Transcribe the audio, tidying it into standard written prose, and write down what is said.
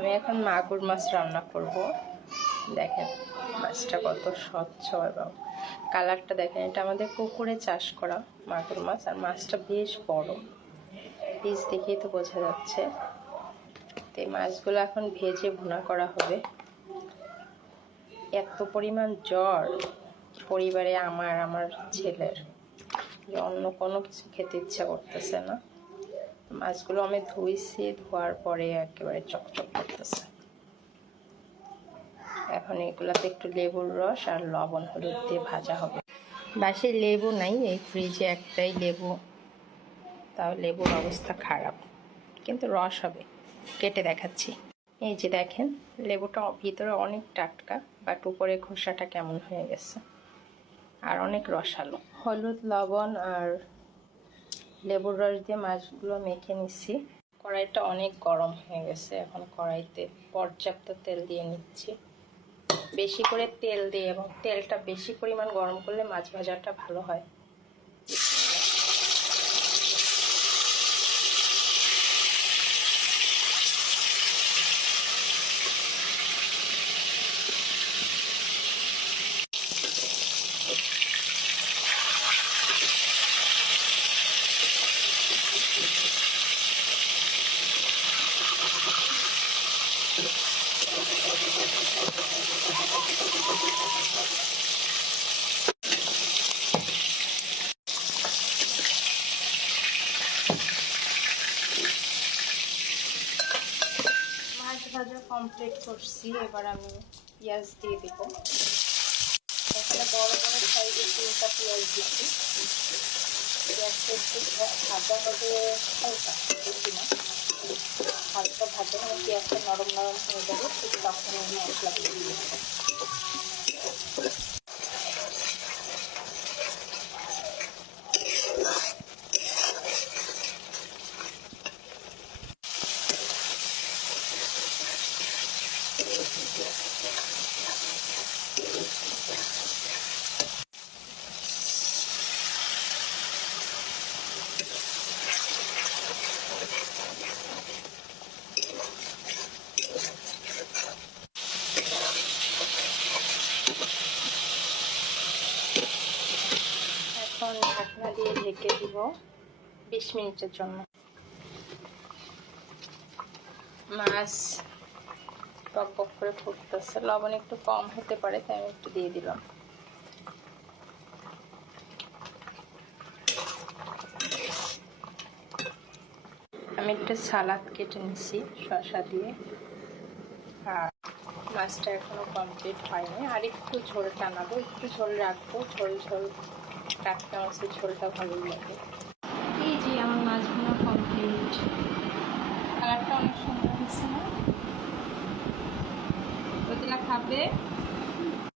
আমি এখন মাগুর মাছ রান্না করব। দেখেন মাছটা কত স্বচ্ছ এবং কালারটা দেখেন। এটা আমাদের পুকুরে চাষ করা মাগুর মাছ, আর মাছটা বেশ বড়, পিস দেখেই তো বোঝা যাচ্ছে। তো এই মাছগুলো এখন ভেজে ভুনা করা হবে। এত পরিমাণ জ্বর পরিবারে আমার ছেলের, যে অন্য কোনো কিছু খেতে ইচ্ছা করতেছে না। মাছগুলো আমি ধুইছি, ধোয়ার পরে একেবারে চকচক করতেছে। এখন এগুলোতে একটু লেবুর রস আর লবণ হলুদ দিয়ে ভাজা হবে। বাসায় লেবু নাই, এই ফ্রিজে একটাই লেবু, তাও লেবুর অবস্থা খারাপ, কিন্তু রস হবে, কেটে দেখাচ্ছি। এই যে দেখেন, লেবুটা ভিতরে অনেক টাটকা, বাট উপরে খোসাটা কেমন হয়ে গেছে, আর অনেক রসালো। হলুদ লবণ আর লেবুর রস দিয়ে মাছগুলো মেখে নিচ্ছি। কড়াইটা অনেক গরম হয়ে গেছে, এখন কড়াইতে পর্যাপ্ত তেল দিয়ে নিচ্ছি। বেশি করে তেল দিয়ে, এবং তেলটা বেশি পরিমাণ গরম করলে মাছ ভাজাটা ভালো হয়। মাছ ভাজা কমপ্লিট করছি, এবার আমি পেঁয়াজ দিয়ে দিব। এখানে বড় বড় সাইজের 3টা পেঁয়াজ দিচ্ছি। পেঁয়াজটা একটু ভাজা হবে, হালকা বেশি না, হালকা ভাজা মানে পেঁয়াজটা নরম নরম হয়ে যাবে, ঠিক তখন আমি মশলা দিয়ে দিব। এখন ঢাকনা দিয়ে ঢেকে দিব 20 মিনিটের জন্য। মাছ টক করে ফুটতেছে, লবণ একটু কম হতে পারে, তাই আমি একটু দিয়ে দিলাম। আমি একটা সালাদ কেটে নিচ্ছি শসা দিয়ে, আর মাছটা এখনো কমপ্লিট হয়নি, আর একটু ঝোল টানাবো, একটু ঝোল রাখবো। ঝোল ঝোল টাটকা মাছের ঝোলটা ভালো লাগে। এই যে আমার মাছ ভুনা কমপ্লিট, কালারটা অনেক সুন্দর হচ্ছে না? রোদেলা খাবে।